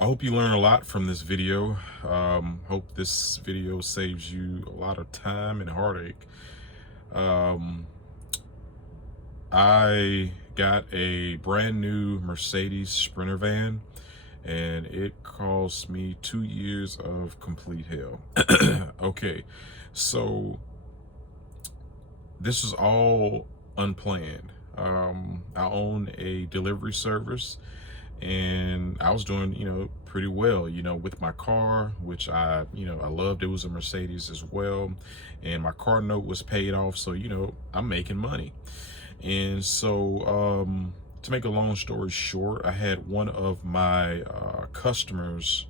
I hope you learn a lot from this video. Hope this video saves you a lot of time and heartache. Um, I got a brand new Mercedes Sprinter van, and it cost me 2 years of complete hell. Okay, so this is all unplanned. I own a delivery service, and I was doing, pretty well, with my car, which I loved. It was a Mercedes as well, and my car note was paid off, so I'm making money. And so, to make a long story short, I had one of my customers.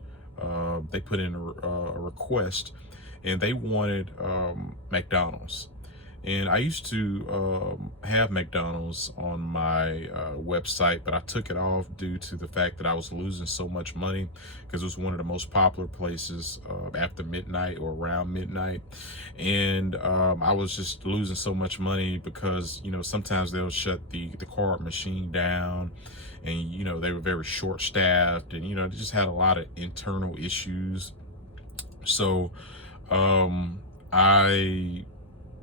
They put in a request, and they wanted McDonald's. And I used to have McDonald's on my website, but I took it off due to the fact that I was losing so much money, because it was one of the most popular places after midnight or around midnight. And I was just losing so much money because, sometimes they'll shut the card machine down, and, they were very short staffed, and, they just had a lot of internal issues. So I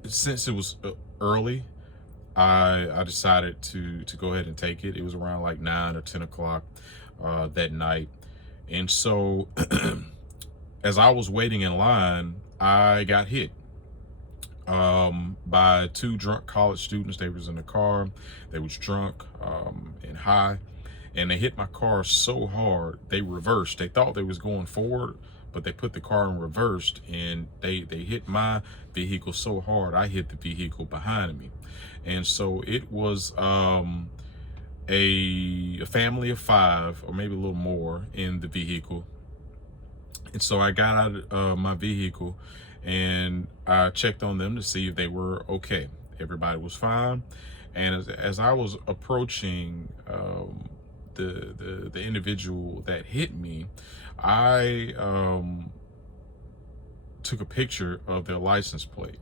since it was early, I decided to go ahead and take it. It was around like 9 or 10 o'clock that night, and so as I was waiting in line, I got hit by two drunk college students. They was in the car. They was drunk and high, and they hit my car so hard they reversed. They thought they was going forward, but they put the car in reversed, and they hit my vehicle so hard I hit the vehicle behind me. And so it was a family of five, or maybe a little more, in the vehicle. And so I got out of my vehicle, and I checked on them to see if they were okay. Everybody was fine. And as I was approaching the individual that hit me, I took a picture of their license plate.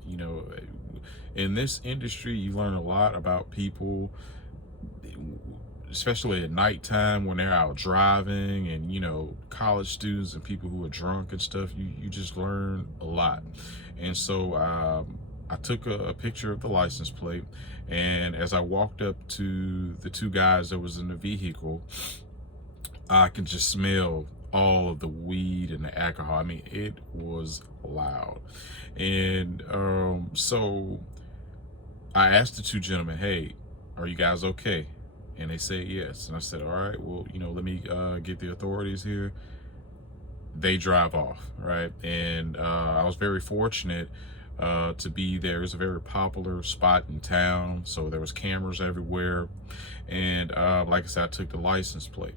In this industry, you learn a lot about people, especially at nighttime when they're out driving, and college students and people who are drunk and stuff. You just learn a lot. And so I took a picture of the license plate, and as I walked up to the two guys that was in the vehicle, I could just smell all of the weed and the alcohol. I mean, it was loud. And so I asked the two gentlemen, "Hey, are you guys okay?" And they said yes. And I said, "All right, well, let me get the authorities here." They drive off, right? And I was very fortunate to be there. It was a very popular spot in town, so there was cameras everywhere. And like I said, I took the license plate.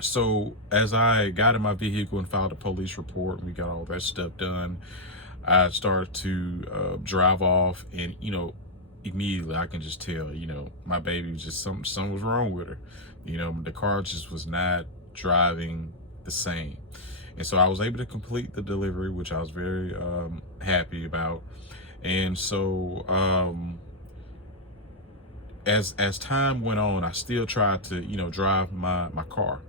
So as I got in my vehicle and filed a police report, and we got all that stuff done, I started to drive off, and immediately I can just tell, my baby was just something was wrong with her. The car just was not driving the same. And so I was able to complete the delivery, which I was very happy about. And so as time went on, I still tried to drive my car,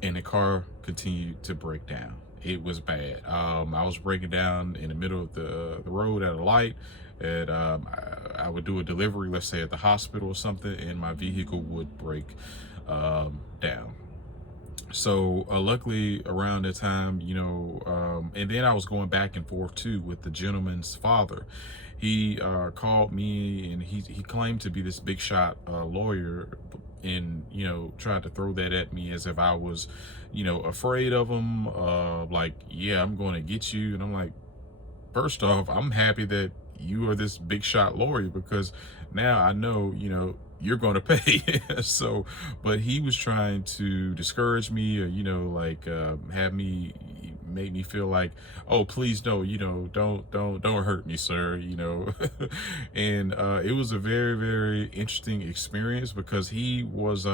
and the car continued to break down. It was bad. I was breaking down in the middle of the road at a light. And I would do a delivery, let's say at the hospital or something, and my vehicle would break down. So luckily around the time, and then I was going back and forth too with the gentleman's father. He called me, and he claimed to be this big shot lawyer, and tried to throw that at me as if I was afraid of him, like, yeah, I'm going to get you. And I'm like, first off, I'm happy that you are this big shot lawyer, because now I know you're going to pay. So, but he was trying to discourage me, or like have me, make me feel like, oh, please no, don't hurt me, sir. And it was a very, very interesting experience, because he was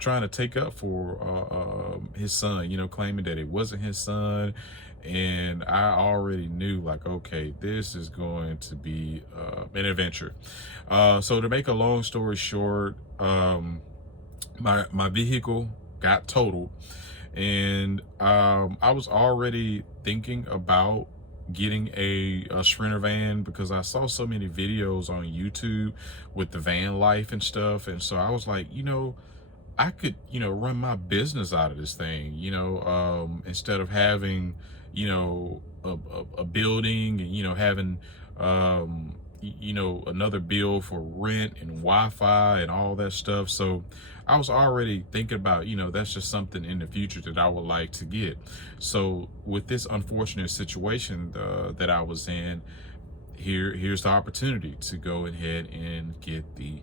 trying to take up for his son, claiming that it wasn't his son. And I already knew, like, okay, this is going to be an adventure. So to make a long story short, my vehicle got totaled, And I was already thinking about getting a Sprinter van because I saw so many videos on YouTube with the van life and stuff. And so I was like, I could, run my business out of this thing, instead of having, a building and, having, another bill for rent and Wi-Fi and all that stuff. So I was already thinking about, that's just something in the future that I would like to get. So with this unfortunate situation that I was in, here's the opportunity to go ahead and get the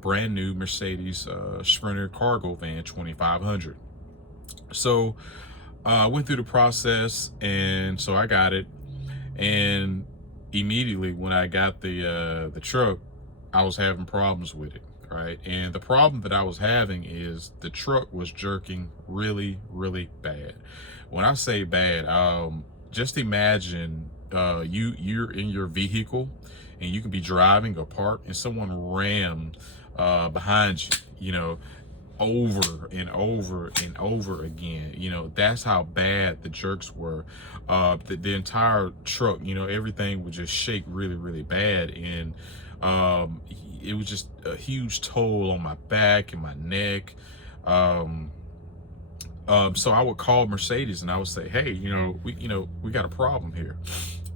brand new Mercedes Sprinter cargo van 2500. So I went through the process, and so I got it. And immediately when I got the truck, I was having problems with it, right? And the problem that I was having is the truck was jerking really, really bad. When I say bad, just imagine you're in your vehicle and you can be driving or parked and someone rammed behind you, over and over and over again. That's how bad the jerks were. The entire truck, everything would just shake really, really bad. And it was just a huge toll on my back and my neck. So I would call Mercedes and I would say, hey, we got a problem here.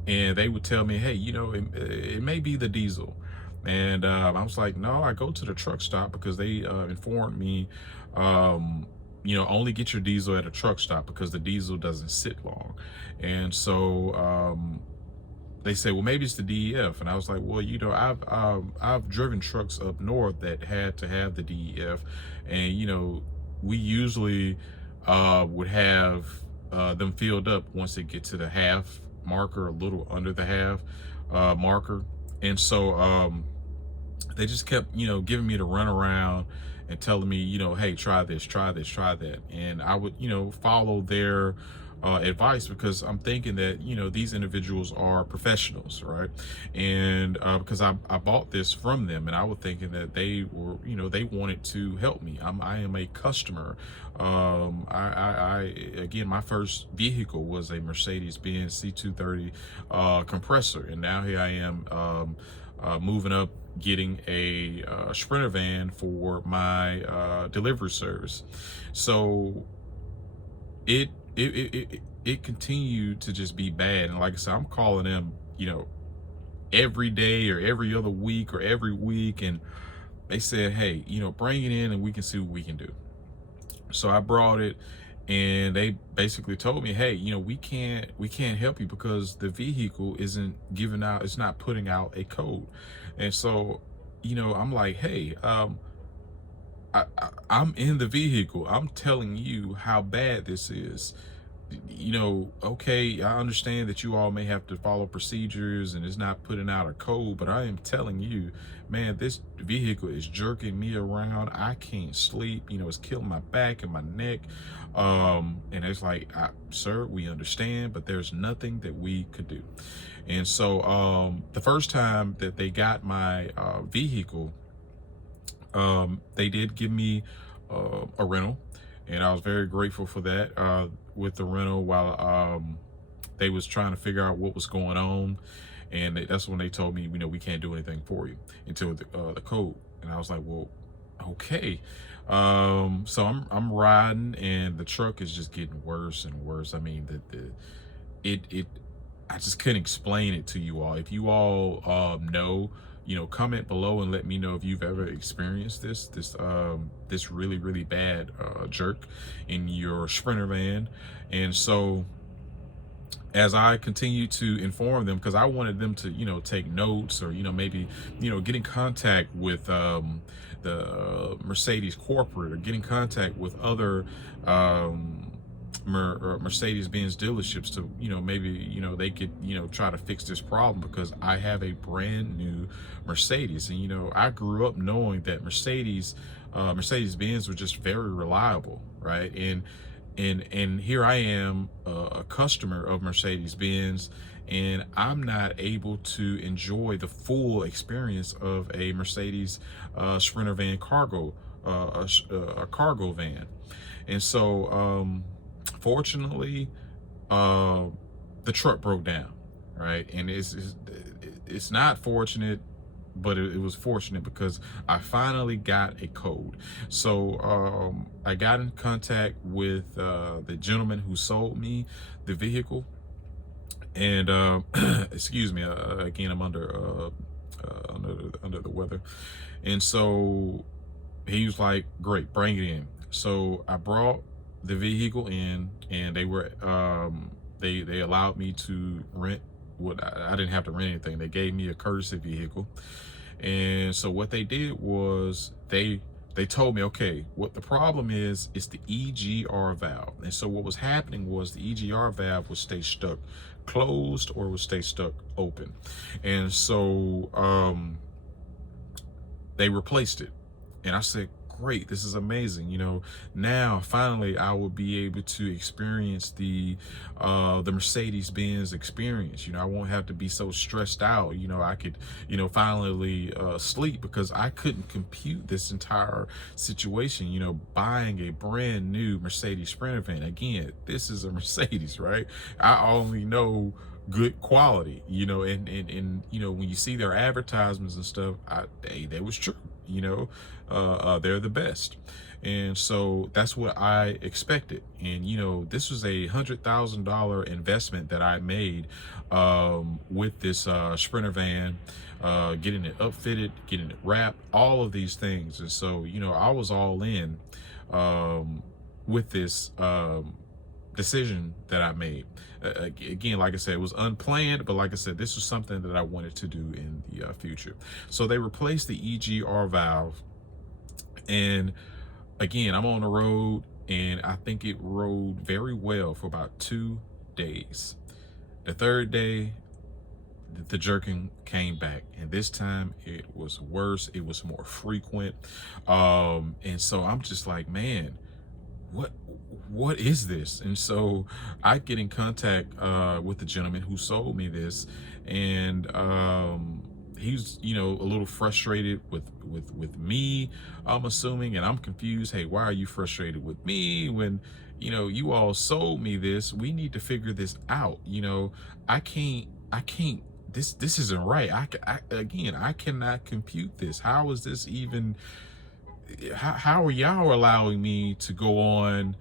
And they would tell me, hey, it may be the diesel. And I was like, no, I go to the truck stop because they informed me, only get your diesel at a truck stop because the diesel doesn't sit long. And so they say, well, maybe it's the DEF. And I was like, well, I've driven trucks up north that had to have the DEF. And, we usually would have them filled up once they get to the half marker, a little under the half marker. And so they just kept, giving me the run around and telling me, hey, try this, try this, try that. And I would, follow their advice because I'm thinking that, these individuals are professionals, right? And because I bought this from them and I was thinking that they were, they wanted to help me. I am a customer. Again, my first vehicle was a Mercedes-Benz C230 compressor. And now here I am moving up, getting a Sprinter van for my delivery service. So it continued to just be bad. And like I said, I'm calling them, every day or every other week or every week. And they said, hey, bring it in and we can see what we can do. So I brought it and they basically told me, hey, we can't help you because the vehicle isn't giving out, it's not putting out a code. And so, I'm like, hey, I'm in the vehicle. I'm telling you how bad this is. Okay, I understand that you all may have to follow procedures and it's not putting out a code, but I am telling you, man, this vehicle is jerking me around. I can't sleep. It's killing my back and my neck. And it's like, sir, we understand, but there's nothing that we could do. And so the first time that they got my vehicle, they did give me a rental, and I was very grateful for that with the rental while they was trying to figure out what was going on. And that's when they told me, we can't do anything for you until the code. And I was like, well, okay. So I'm riding and the truck is just getting worse and worse. I mean, I just couldn't explain it to you all. If you all know, comment below and let me know if you've ever experienced this really, really bad jerk in your Sprinter van. And so as I continue to inform them, because I wanted them to, take notes or, maybe, get in contact with the Mercedes corporate or get in contact with other Mercedes-Benz dealerships to, maybe, they could, try to fix this problem because I have a brand new Mercedes. And, I grew up knowing that Mercedes-Benz were just very reliable, right? And here I am, a customer of Mercedes-Benz, and I'm not able to enjoy the full experience of a Mercedes Sprinter van cargo, a cargo van. And so fortunately, uh, the truck broke down, right? And it's not fortunate, but it was fortunate because I finally got a code. So I got in contact with the gentleman who sold me the vehicle, and excuse me, again, I'm under the weather, and so he was like, "Great, bring it in." So I brought the vehicle in, and they were they allowed me to rent. What I didn't have to rent anything. They gave me a courtesy vehicle, and so what they did was they told me, okay, what the problem is the EGR valve. And so what was happening was the EGR valve would stay stuck closed or would stay stuck open. And so they replaced it. And I said, great, this is amazing. You know, now finally I will be able to experience the Mercedes-Benz experience. You know, I won't have to be so stressed out. You know, I could, you know, finally sleep, because I couldn't compute this entire situation. You know, buying a brand new Mercedes Sprinter van. Again, this is a Mercedes, right? I only know good quality, you know, and you know, when you see their advertisements and stuff, that was true, you know. They're the best, and so that's what I expected. And you know, this was a $100,000 investment that I made with this Sprinter van, getting it upfitted, getting it wrapped, all of these things. And so, you know, I was all in with this decision that I made. Again, like I said, it was unplanned, but like I said, this was something that I wanted to do in the future. So they replaced the EGR valve, and again, I'm on the road, and I think it rode very well for about 2 days. The third day, the jerking came back, and this time it was worse. It was more frequent, and so I'm just like, man, what is this? And so I get in contact with the gentleman who sold me this, and he's, you know, a little frustrated with me, I'm assuming, and I'm confused. Hey, why are you frustrated with me when, you know, you all sold me this? We need to figure this out. You know, I can't this isn't right. Again, I cannot compute this. How is this even, how are y'all allowing me to go on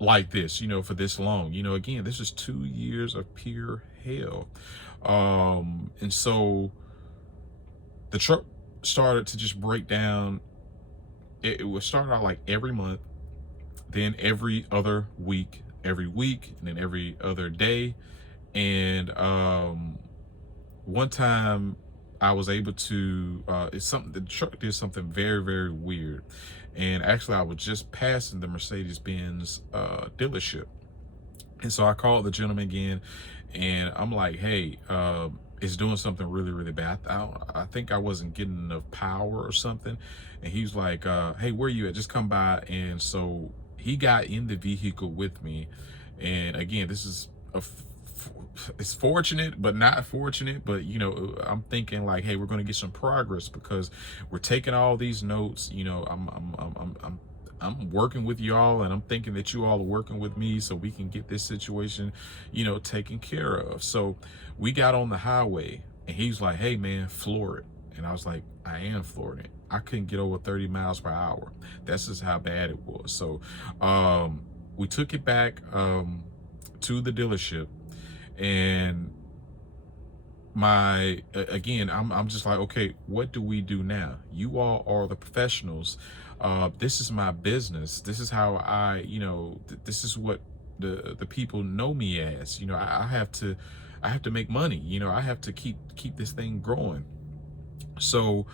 like this, you know, for this long? You know, again, this is 2 years of pure hell. And so the truck started to just break down. It was started out like every month, then every other week, every week, and then every other day. And one time I was able to the truck did something very, very weird. And actually I was just passing the Mercedes-Benz dealership, and so I called the gentleman again, and I'm like, hey, it's doing something really, really bad. I think I wasn't getting enough power or something. And he was like, hey, where you at? Just come by. And so he got in the vehicle with me. And again, this is it's fortunate but not fortunate, but you know, I'm thinking like, hey, we're going to get some progress because we're taking all these notes. You know, I'm working with y'all, and I'm thinking that you all are working with me so we can get this situation, you know, taken care of. So we got on the highway, and he's like, hey man, floor it. And I was like, I am flooring it. I couldn't get over 30 miles per hour. That's just how bad it was. So we took it back to the dealership, and again, I'm just like, okay, what do we do now? You all are the professionals. This is my business. This is how I, you know, this is what the people know me as. You know, I have to make money. You know, I have to keep this thing growing. So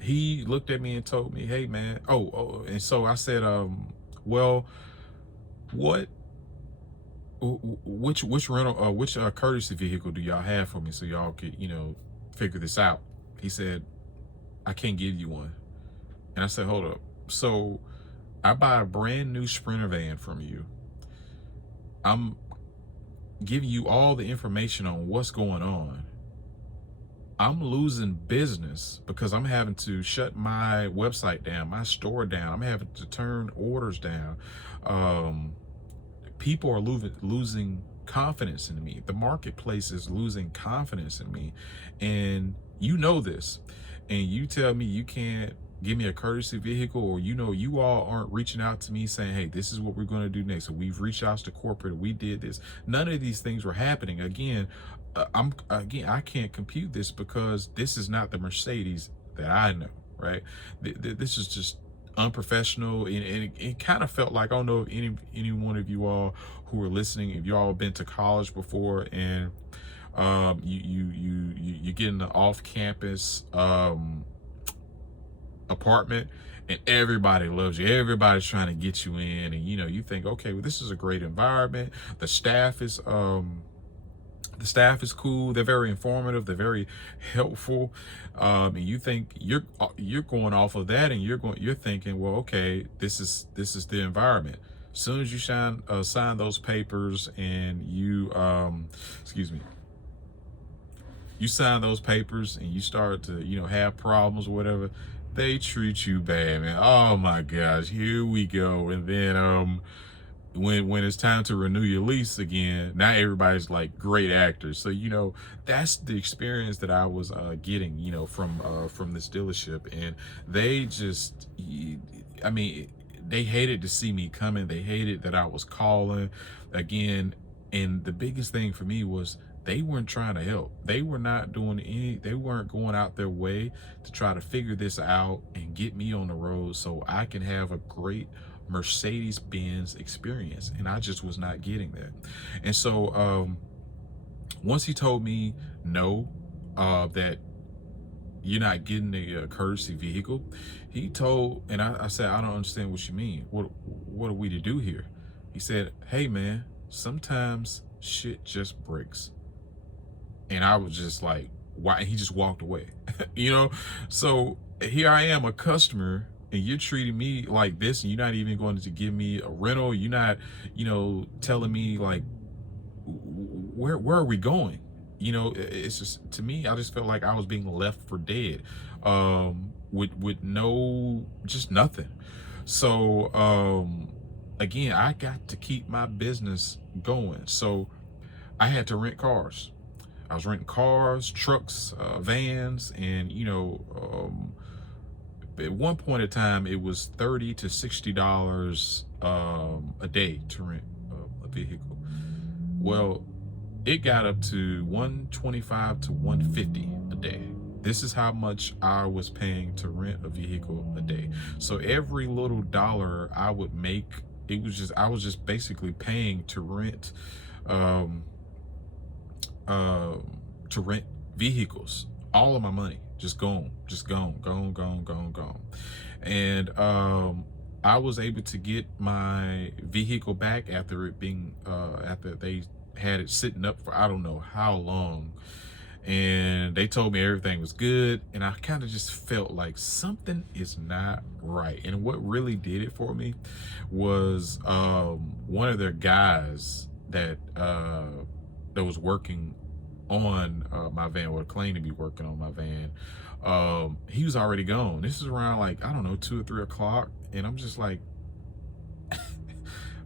he looked at me and told me, hey man, and so I said, well, which rental, which courtesy vehicle do y'all have for me so y'all could, you know, figure this out? He said, I can't give you one. And I said, hold up. So I buy a brand new Sprinter van from you. I'm giving you all the information on what's going on, I'm losing business because I'm having to shut my website down, my store down. I'm having to turn orders down. Um, People are losing confidence in me. The marketplace is losing confidence in me. And you know this. And you tell me you can't give me a courtesy vehicle, or you all aren't reaching out to me saying, hey, this is what we're going to do next. So we've reached out to corporate, we did this. None of these things were happening. Again, I can't compute this because this is not the Mercedes that I know, right? This is just unprofessional, and it kind of felt like, I don't know if any one of you all who are listening, if you all been to college before, and you get in the off-campus apartment, and everybody loves you, everybody's trying to get you in, and you think, okay, well, this is a great environment, the staff is cool, they're very informative, they're very helpful, and you think you're going off of that, and you're thinking, well, okay, this is the environment. As soon as you sign those papers, and you you sign those papers, and you start to have problems or whatever, they treat you bad, man. Oh my gosh, here we go. And then when it's time to renew your lease again, now everybody's like great actors. So that's the experience that I was getting from this dealership. And they just, I mean, they hated to see me coming. They hated that I was calling again. And the biggest thing for me was they weren't trying to help. They were not doing they weren't going out their way to try to figure this out and get me on the road so I can have a great Mercedes-Benz experience. And I just was not getting that. And so once he told me no, that you're not getting a courtesy vehicle, and I said, I don't understand what you mean. What are we to do here? He said, hey man, sometimes shit just breaks. And I was just like, why? And he just walked away. So here I am, a customer, and you're treating me like this, and you're not even going to give me a rental. You're not, telling me like, where are we going? It's just, to me, I just felt like I was being left for dead, with no, just nothing. So, again, I got to keep my business going. So I had to rent cars. I was renting cars, trucks, vans, and at one point in time, it was $30 to $60 a day to rent a vehicle. Well, it got up to $125 to $150 a day. This is how much I was paying to rent a vehicle a day. So every little dollar I would make, I was just basically paying to rent vehicles. All of my money just gone. And I was able to get my vehicle back after it being after they had it sitting up for I don't know how long, and they told me everything was good, and I kind of just felt like something is not right. And what really did it for me was one of their guys that was working on my van, or claimed to be working on my van. He was already gone. This is around like, I don't know, 2 or 3 o'clock, and I'm just like,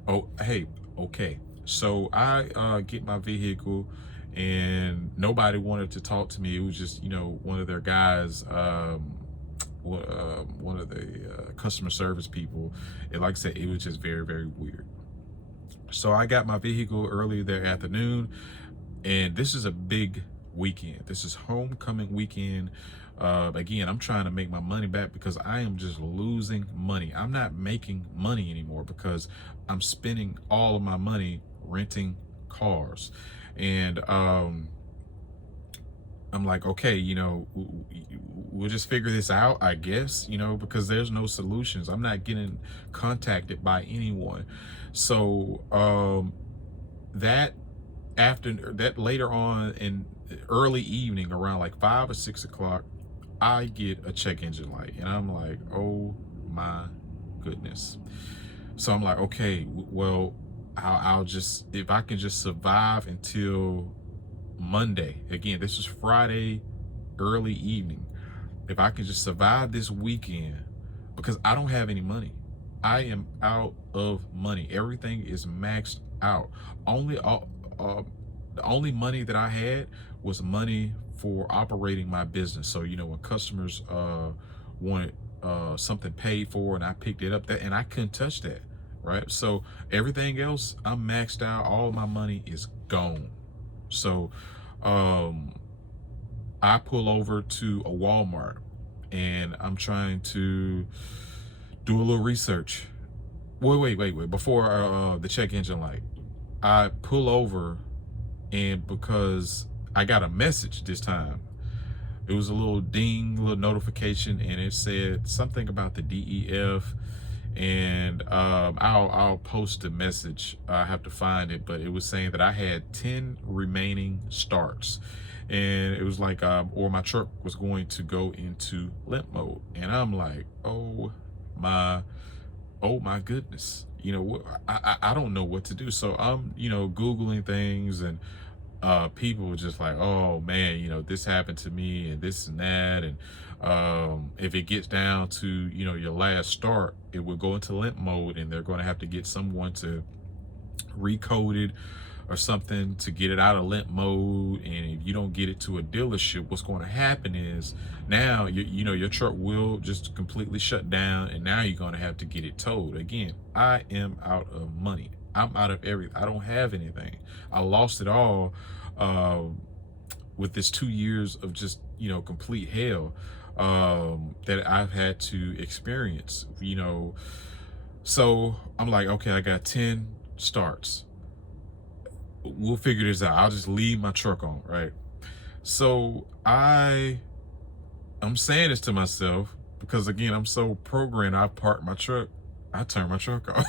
oh, hey, okay. So I get my vehicle, and nobody wanted to talk to me. It was just one of their guys, one of the customer service people. And like I said, it was just very, very weird. So I got my vehicle earlier that afternoon, and this is a big weekend. This is homecoming weekend. Again, I'm trying to make my money back because I am just losing money. I'm not making money anymore because I'm spending all of my money renting cars. And I'm like, okay, we'll just figure this out, I guess, because there's no solutions. I'm not getting contacted by anyone. So that later on in early evening, around like 5 or 6 o'clock, I get a check engine light, and I'm like, oh my goodness. So I'm like, okay, well, I'll just, if I can just survive until Monday. Again, this is Friday early evening, if I can just survive this weekend, because I don't have any money. I am out of money. Everything is maxed out. Only the only money that I had was money for operating my business. So when customers wanted something paid for, and I picked it up, and I couldn't touch that, right? So everything else, I'm maxed out. All my money is gone. So I pull over to a Walmart, and I'm trying to do a little research. Wait. Before the check engine light, I pull over, and because I got a message this time, it was a little ding, little notification, and it said something about the DEF. And I'll post the message. I have to find it, but it was saying that I had 10 remaining starts, and it was like or my truck was going to go into limp mode. And I'm like, oh my goodness, I don't know what to do. So I'm Googling things, and people were just like, oh man, this happened to me, and this and that. And if it gets down to your last start, it will go into limp mode, and they're going to have to get someone to recode it or something to get it out of limp mode. And if you don't get it to a dealership, what's going to happen is now your truck will just completely shut down, and now you're going to have to get it towed again. I am out of money. I'm out of everything. I don't have anything. I lost it all with this 2 years of just complete hell that I've had to experience. So I'm like, okay, I got 10 starts. We'll figure this out. I'll just leave my truck on, right? So I'm saying this to myself because, again, I'm so programmed. I park my truck, I turn my truck off.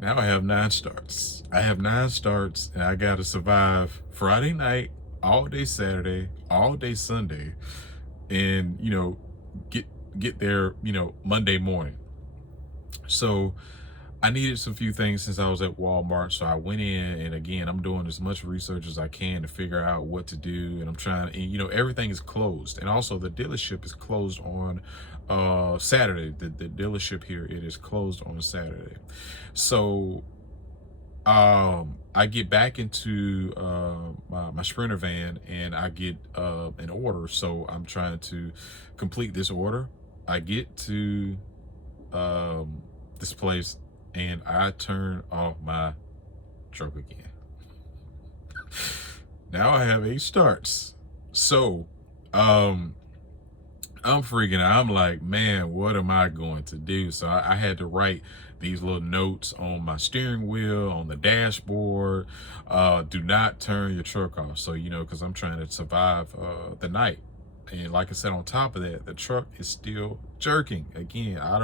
Now I have 9 starts. And I got to survive Friday night, all day Saturday, all day Sunday, and get there Monday morning. So I needed some few things since I was at Walmart. So I went in, and again, I'm doing as much research as I can to figure out what to do. And I'm trying, and everything is closed. And also the dealership is closed on Saturday. The dealership here, it is closed on Saturday. So I get back into my Sprinter van, and I get an order. So I'm trying to complete this order. I get to this place, and I turn off my truck again. Now I have 8 starts. So I'm freaking out. I'm like, man, what am I going to do? So I had to write these little notes on my steering wheel, on the dashboard. Do not turn your truck off. So, because I'm trying to survive the night. And like I said, on top of that, the truck is still jerking. Again, I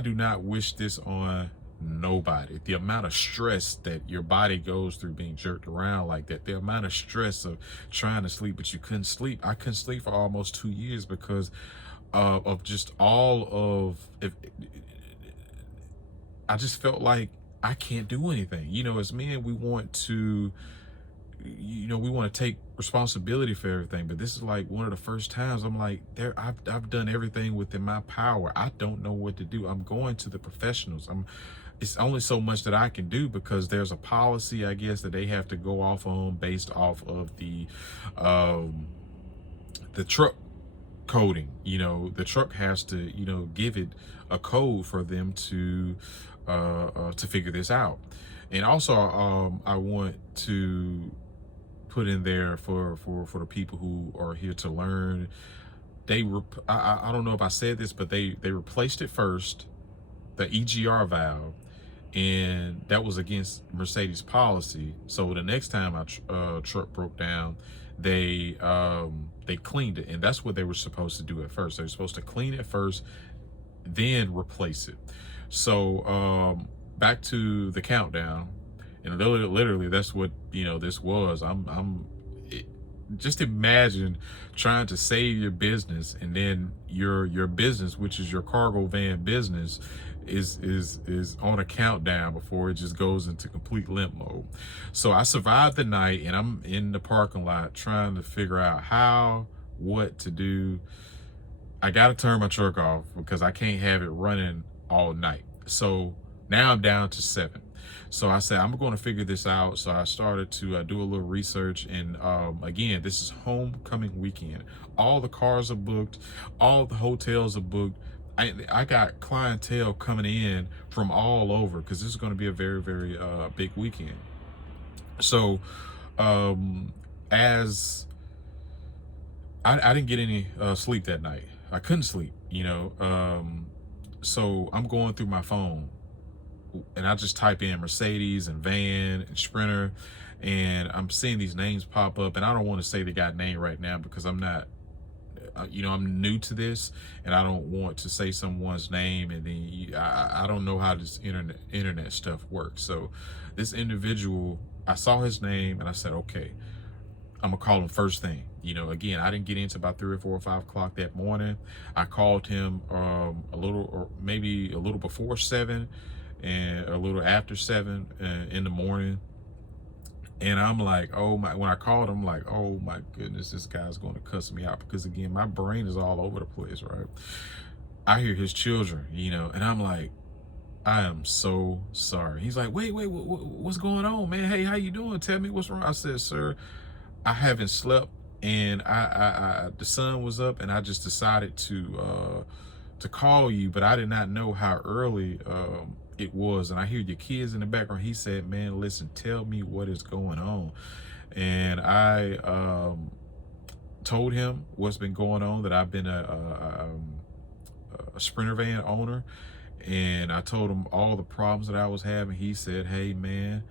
do not wish this on nobody. The amount of stress that your body goes through being jerked around like that, the amount of stress of trying to sleep, but you couldn't sleep. I couldn't sleep for almost 2 years because of just all of, I just felt like I can't do anything. As men, we want to, we want to take responsibility for everything, but this is like one of the first times I'm like, I've done everything within my power. I don't know what to do. I'm going to the professionals. It's only so much that I can do because there's a policy, I guess, that they have to go off on based off of the truck coding. The truck has to, give it a code for them to figure this out. And also, I want to put in there for the people who are here to learn. I don't know if I said this, but they replaced it first, the EGR valve, and that was against Mercedes policy. So the next time my truck broke down, they cleaned it, and that's what they were supposed to do at first. They were supposed to clean it first, then replace it. So back to the countdown. And literally, that's what this was. just imagine trying to save your business, and then your business, which is your cargo van business, is on a countdown before it just goes into complete limp mode. So I survived the night, and I'm in the parking lot trying to figure out what to do. I got to turn my truck off because I can't have it running all night. So now I'm down to 7. So I said, I'm going to figure this out. So I started to do a little research. And again, this is homecoming weekend. All the cars are booked. All the hotels are booked. I got clientele coming in from all over because this is going to be a very, very big weekend. So as I didn't get any sleep that night. I couldn't sleep, so I'm going through my phone, and I just type in Mercedes and van and Sprinter, and I'm seeing these names pop up. And I don't want to say the guy name right now because I'm not, I'm new to this, and I don't want to say someone's name, and then I don't know how this internet stuff works. So this individual, I saw his name, and I said, okay, I'm gonna call him first thing. Again, I didn't get into about 3 or 4 or 5 o'clock that morning. I called him maybe a little before 7 and a little after 7 in the morning. And I'm like, oh my, when I called him, like, oh my goodness, this guy's going to cuss me out, because again, my brain is all over the place, right? I hear his children, and I'm like, I am so sorry. He's like, wait, what's going on, man? Hey, how you doing? Tell me what's wrong. I said, sir, I haven't slept, and I the sun was up, and I just decided to call you, but I did not know how early it was. And I hear your kids in the background. He said, man, listen, tell me what is going on. And I told him what's been going on, that I've been a Sprinter van owner, and I told him all the problems that I was having. He said, hey man,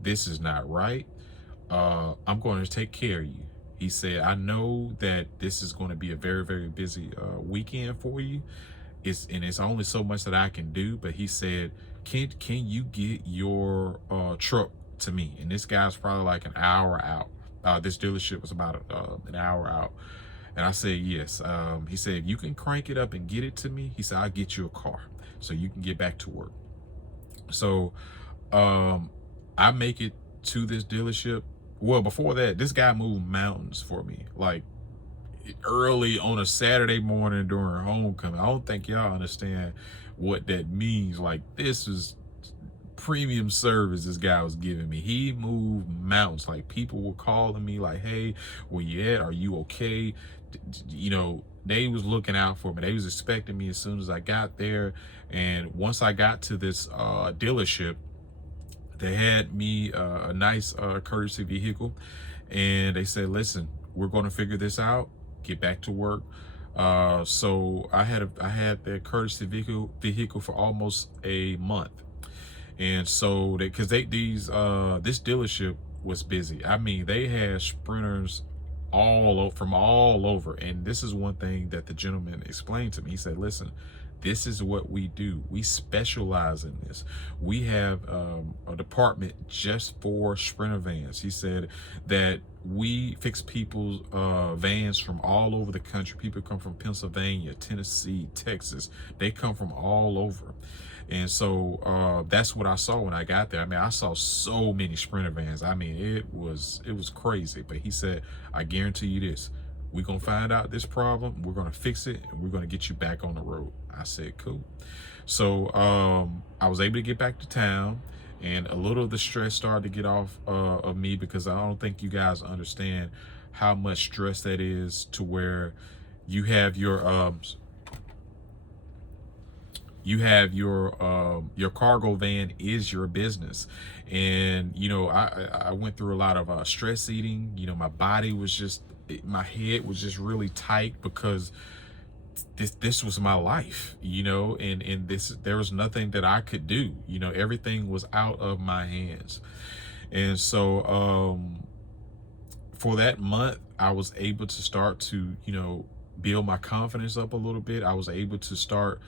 this is not right. I'm going to take care of you. He said, I know that this is going to be a very, very busy weekend for you. It's only so much that I can do. But he said, can you get your truck to me? And this guy's probably like an hour out. This dealership was about an hour out. And I said, yes. He said, if you can crank it up and get it to me, he said, I'll get you a car so you can get back to work. So I make it to this dealership. Well, before that, this guy moved mountains for me, like early on a Saturday morning during homecoming. I don't think y'all understand what that means. Like, this is premium service this guy was giving me. He moved mountains. Like, people were calling me like, hey, where you at? Are you okay? They was looking out for me. They was expecting me as soon as I got there. And once I got to this dealership, they had me a nice courtesy vehicle, and they said, listen, we're going to figure this out, get back to work. So I had that courtesy vehicle for almost a month. And so because this dealership was busy. I mean, they had Sprinters from all over. And this is one thing that the gentleman explained to me. He said, listen, this is what we do. We specialize in this. We have a department just for Sprinter vans. He said that we fix people's vans from all over the country. People come from Pennsylvania, Tennessee, Texas. They come from all over. And so that's what I saw when I got there. I mean, I saw so many Sprinter vans. I mean, it was crazy. But he said, I guarantee you this. We're going to find out this problem. We're going to fix it, and we're going to get you back on the road. I said, cool. So I was able to get back to town, and a little of the stress started to get off of me, because I don't think you guys understand how much stress that is, to where you have your cargo van is your business. And I went through a lot of stress eating. My body was just, my head was just really tight, because this was my life, and there was nothing that I could do. Everything was out of my hands. And so for that month, I was able to start to build my confidence up a little bit. I was able to start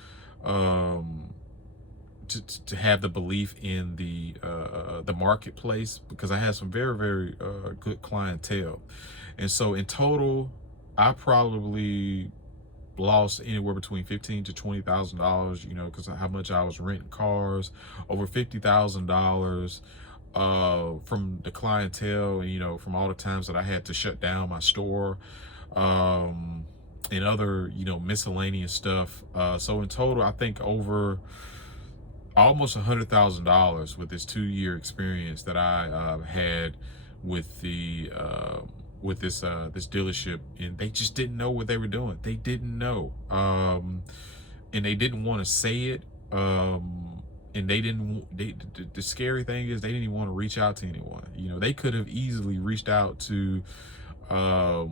to have the belief in the marketplace, because I had some very good clientele. And so in total, I probably lost anywhere between $15,000 to $20,000, because of how much I was renting cars, over $50,000 from the clientele, and from all the times that I had to shut down my store, and other miscellaneous stuff. So in total, I think over almost $100,000 with this 2-year experience that I had with this dealership, and they just didn't know what they were doing. They didn't know, and they didn't want to say it. And they didn't. The scary thing is they didn't even want to reach out to anyone. They could have easily reached out to the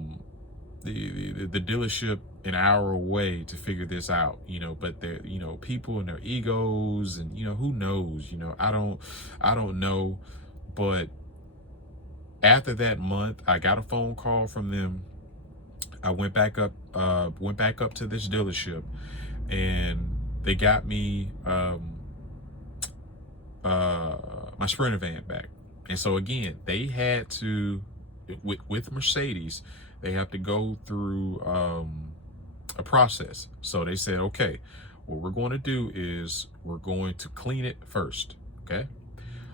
dealership an hour away to figure this out, but they're, people and their egos, and who knows, I don't know. But after that month, I got a phone call from them. I went back up to this dealership, and they got me my Sprinter van back. And so again, they had to, with Mercedes, they have to go through a process. So they said, okay, what we're going to do is we're going to clean it first. Okay.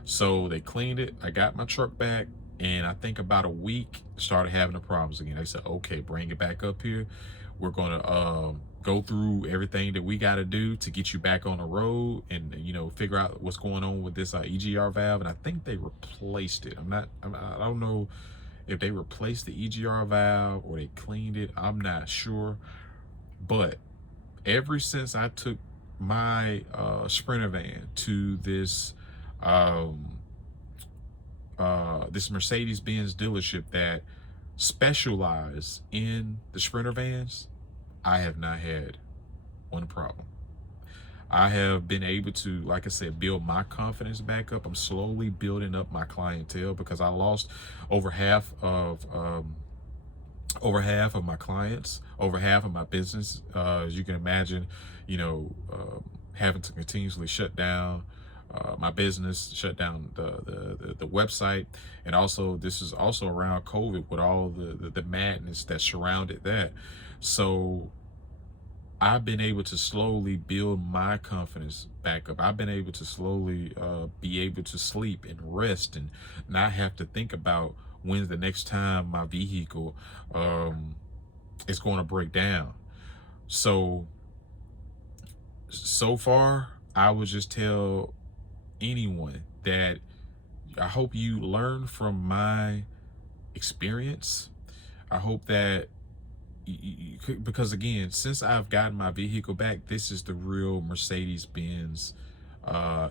So they cleaned it. I got my truck back, and I think about a week started having the problems again. They said, okay, bring it back up here. We're going to go through everything that we got to do to get you back on the road, and figure out what's going on with this EGR valve. And I think they replaced it. I don't know if they replaced the EGR valve or they cleaned it. I'm not sure. But ever since I took my Sprinter van to this this Mercedes-Benz dealership that specialize in the Sprinter vans, I have not had one problem. I have been able to, like I said, build my confidence back up. I'm slowly building up my clientele, because I lost over half of my clients, over half of my business. As you can imagine, having to continuously shut down my business, shut down the website, and also this is also around COVID with all the madness that surrounded that. So I've been able to slowly build my confidence back up. I've been able to slowly be able to sleep and rest, and not have to think about when's the next time my vehicle is going to break down. So far, I would just tell anyone that I hope you learn from my experience. I hope that because again, since I've gotten my vehicle back, this is the real Mercedes-Benz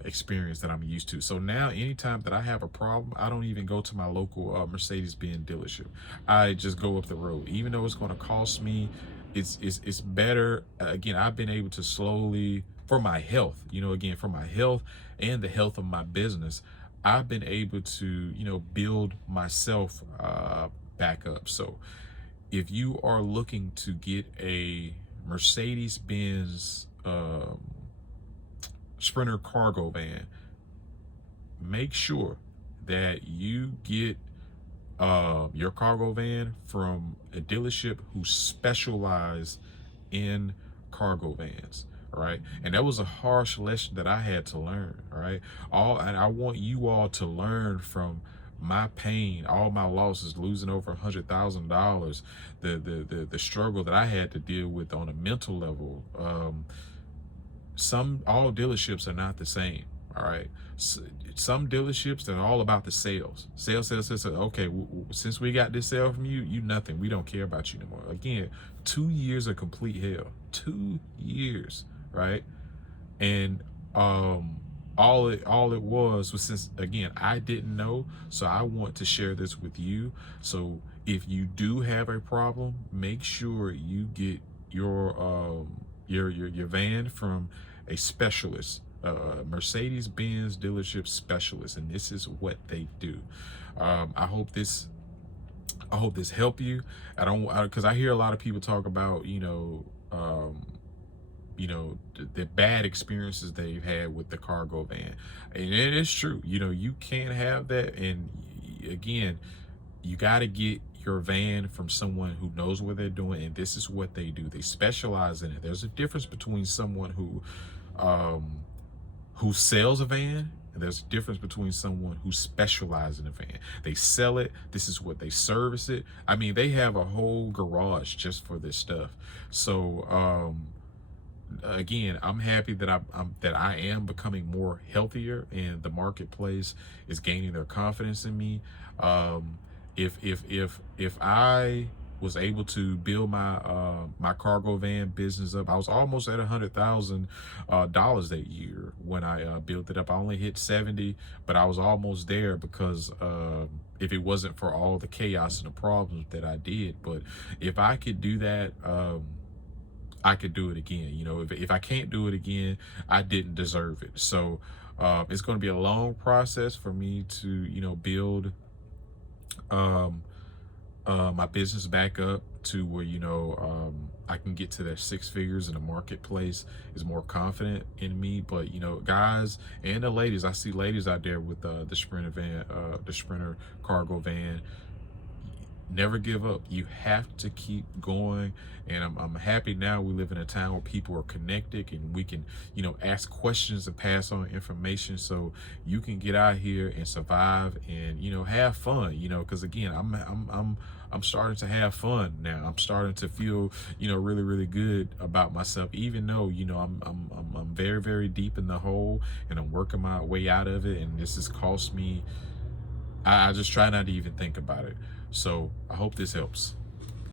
experience that I'm used to. So now anytime that I have a problem, I don't even go to my local Mercedes-Benz dealership. I just go up the road, even though it's going to cost me. It's better. Again, I've been able to slowly, for my health, again, for my health and the health of my business, I've been able to, build myself back up. So if you are looking to get a Mercedes-Benz Sprinter cargo van, make sure that you get your cargo van from a dealership who specialize in cargo vans. All right. And that was a harsh lesson that I had to learn. All right. And I want you all to learn from my pain, all my losses, losing over $100,000, the struggle that I had to deal with on a mental level. All dealerships are not the same. All right. Some dealerships, they're all about the sales. Sales. Okay, since we got this sale from you, you nothing. We don't care about you anymore. Again, 2 years of complete hell. 2 years, right? And all it was since, again, I didn't know, so I want to share this with you. So if you do have a problem, make sure you get your van from a specialist, Mercedes-Benz dealership specialist, and this is what they do. I hope this help you. Because I hear a lot of people talk about, the bad experiences they've had with the cargo van. And it is true, you can't have that. And again, you got to get your van from someone who knows what they're doing, and this is what they do. They specialize in it. There's a difference between someone um who sells a van, and there's a difference between someone who specializes in a van. They sell it. This is what they service it. I mean, they have a whole garage just for this stuff. So again, I'm happy that I am becoming more healthier, and the marketplace is gaining their confidence in me. If I was able to build my cargo van business up, I was almost at $100,000 that year when I built it up. I only hit 70, but I was almost there because if it wasn't for all the chaos and the problems that I did. But if I could do that, I could do it again. If I can't do it again, I didn't deserve it. So it's going to be a long process for me to build my business back up to where I can get to that 6 figures, and the marketplace is more confident in me. But guys and the ladies, I see ladies out there with the Sprinter van, the Sprinter cargo van. Never give up. You have to keep going. And I'm happy now we live in a time where people are connected, and we can ask questions and pass on information, so you can get out here and survive and have fun. Because again, I'm starting to have fun now. I'm starting to feel really, really good about myself, even though I'm very, very deep in the hole, and I'm working my way out of it, and this has cost me. I just try not to even think about it. So I hope this helps.